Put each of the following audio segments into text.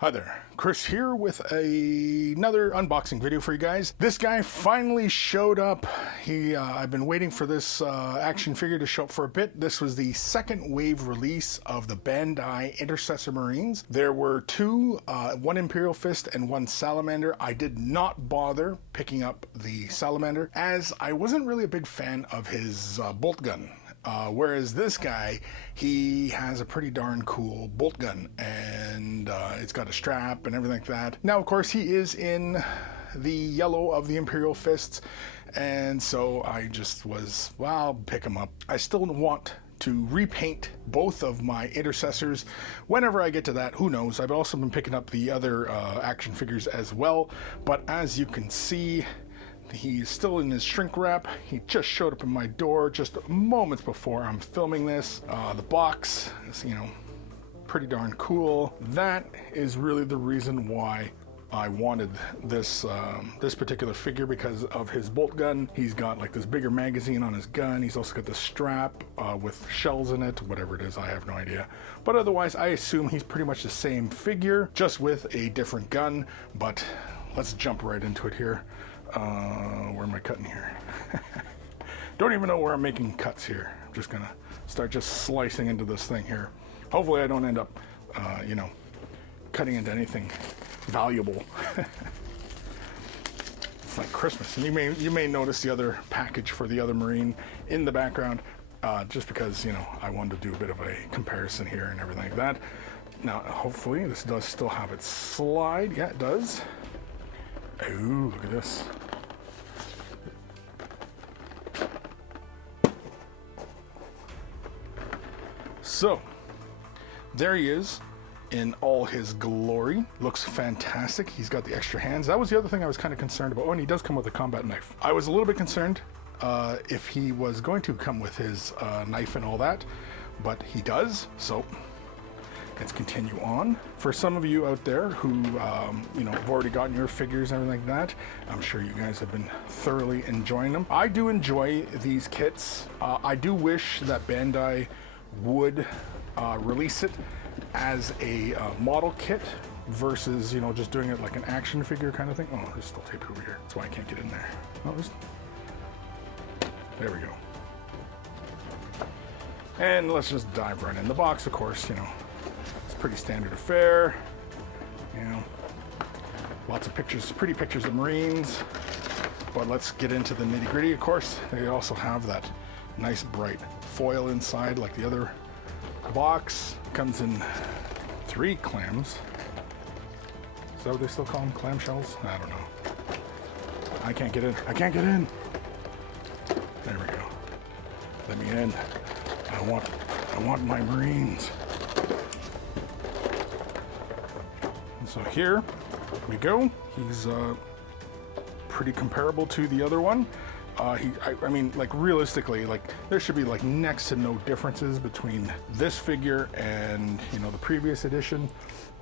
Hi there, Chris here with another unboxing video for you guys. This guy finally showed up. I've been waiting for this action figure to show up for a bit. This was the second wave release of the Bandai Intercessor Marines. There were two, one Imperial Fist and one Salamander. I did not bother picking up the Salamander as I wasn't really a big fan of his bolt gun. Whereas this guy, he has a pretty darn cool bolt gun, and it's got a strap and everything like that. Now, of course, he is in the yellow of the Imperial Fists, and so I just was, well, I'll pick him up. I still want to repaint both of my Intercessors. Whenever I get to that, who knows? I've also been picking up the other action figures as well, but as you can see, he's still in his shrink wrap. He just showed up in my door just moments before I'm filming this. The box is, pretty darn cool. That is really the reason why I wanted this this particular figure, because of his bolt gun. He's got like this bigger magazine on his gun. He's also got the strap with shells in it, whatever it is, I have no idea. But otherwise, I assume he's pretty much the same figure, just with a different gun. But let's jump right into it here. Where am I cutting here? Don't even know where I'm making cuts here. I'm just gonna start just slicing into this thing here. Hopefully I don't end up, cutting into anything valuable. It's like Christmas, and you may notice the other package for the other Marine in the background, just because, I wanted to do a bit of a comparison here and everything like that. Now, hopefully this does still have its slide. Yeah, it does. Ooh, look at this. So, there he is in all his glory. Looks fantastic. He's got the extra hands. That was the other thing I was kind of concerned about. Oh, and he does come with a combat knife. I was a little bit concerned if he was going to come with his knife and all that, but he does, so let's continue on. For some of you out there who, have already gotten your figures and everything like that, I'm sure you guys have been thoroughly enjoying them. I do enjoy these kits. I do wish that Bandai would release it as a model kit versus, just doing it like an action figure kind of thing. Oh, there's still tape over here. That's why I can't get in there. Oh, there we go. And let's just dive right in. The box, of course, pretty standard affair, lots of pictures, pretty pictures of Marines. But let's get into the nitty gritty. Of course, they also have that nice bright foil inside like the other box. Comes in 3 clams. Is that what they still call them? Clamshells? I don't know. I can't get in. I can't get in. There we go. Let me in. I want my Marines. So here we go. He's pretty comparable to the other one. I mean, like realistically, like there should be like next to no differences between this figure and the previous edition.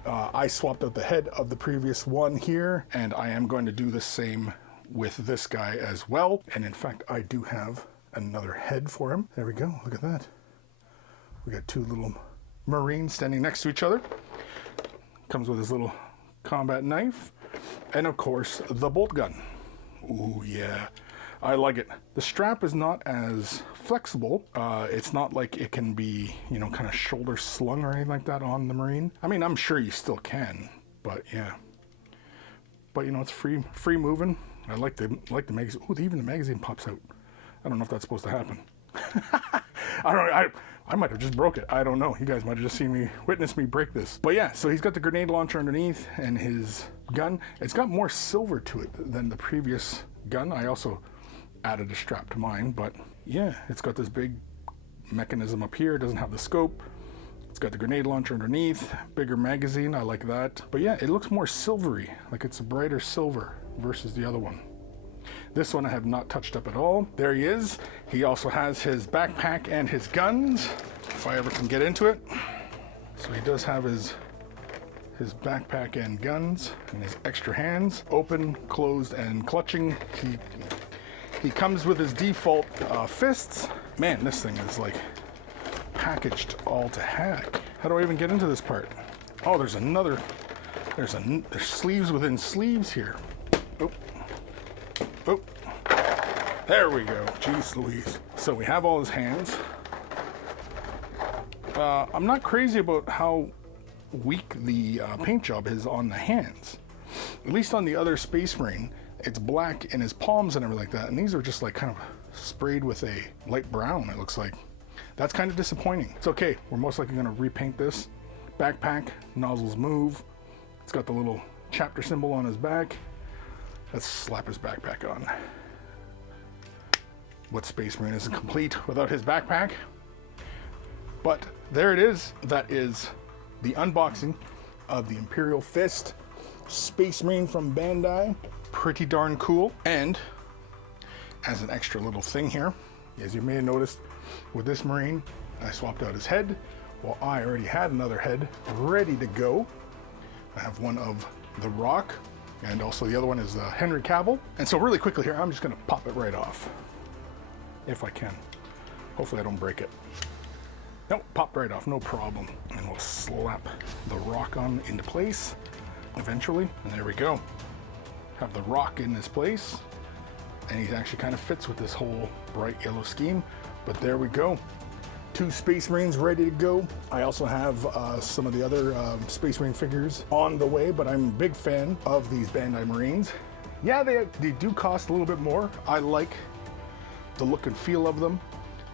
I swapped out the head of the previous one here, and I am going to do the same with this guy as well. And in fact, I do have another head for him. There we go. Look at that. We got 2 little Marines standing next to each other. Comes with his little combat knife, and of course the bolt gun. Ooh, yeah, I like it. The strap is not as flexible. It's not like it can be, kind of shoulder slung or anything like that on the Marine. I mean, I'm sure you still can, but yeah. But it's free moving. I like the magazine. Ooh, even the magazine pops out. I don't know if that's supposed to happen. I don't know. I might have just broke it. I don't know. You guys might have just witnessed me break this. But yeah, so he's got the grenade launcher underneath and his gun. It's got more silver to it than the previous gun. I also added a strap to mine, but yeah, it's got this big mechanism up here. It doesn't have the scope. It's got the grenade launcher underneath, bigger magazine. I like that. But yeah, it looks more silvery, like it's a brighter silver versus the other one. This one I have not touched up at all. There he is. He also has his backpack and his guns, if I ever can get into it. So he does have his backpack and guns and his extra hands, open, closed, and clutching. He comes with his default fists. Man, this thing is like packaged all to heck. How do I even get into this part? Oh, there's another There's sleeves within sleeves here. Oh. Oh. There we go. Jeez Louise. So we have all his hands. I'm not crazy about how weak the paint job is on the hands. At least on the other Space Marine, it's black in his palms and everything like that. And these are just like kind of sprayed with a light brown, it looks like. That's kind of disappointing. It's okay. We're most likely going to repaint this. Backpack, nozzles move. It's got the little chapter symbol on his back. Let's slap his backpack on. What Space Marine isn't complete without his backpack? But there it is. That is the unboxing of the Imperial Fist Space Marine from Bandai. Pretty darn cool. And as an extra little thing here, as you may have noticed with this Marine, I swapped out his head. Well, I already had another head ready to go. I have one of The Rock, and also the other one is Henry Cavill. And so really quickly here, I'm just gonna pop it right off, if I can. Hopefully I don't break it. Nope, popped right off, no problem. And we'll slap The Rock on into place eventually. And there we go. Have The Rock in his place. And he actually kind of fits with this whole bright yellow scheme. But there we go. 2 Space Marines ready to go. I also have some of the other Space Marine figures on the way, but I'm a big fan of these Bandai Marines. Yeah, they do cost a little bit more. I like the look and feel of them.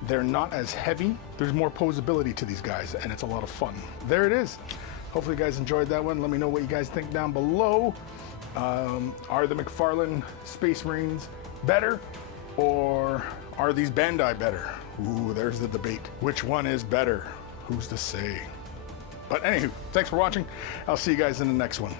They're not as heavy. There's more posability to these guys, and it's a lot of fun. There it is. Hopefully you guys enjoyed that one. Let me know what you guys think down below. Are the McFarlane Space Marines better, or are these Bandai better? Ooh, there's the debate. Which one is better? Who's to say? But anywho, thanks for watching. I'll see you guys in the next one.